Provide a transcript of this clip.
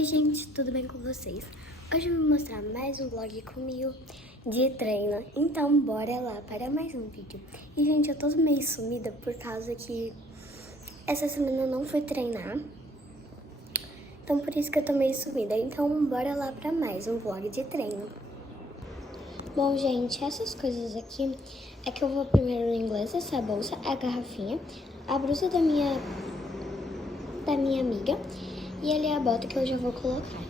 Oi gente, tudo bem com vocês? Hoje eu vou mostrar mais um vlog comigo de treino, então bora lá para mais um vídeo. E gente, eu tô meio sumida por causa que essa semana eu não fui treinar, então por isso que eu tô meio sumida. Então bora lá para mais um vlog de treino. Bom gente, essas coisas aqui é que eu vou primeiro no inglês, essa bolsa, a garrafinha, a blusa da minha amiga e ali a bota que eu já vou colocar.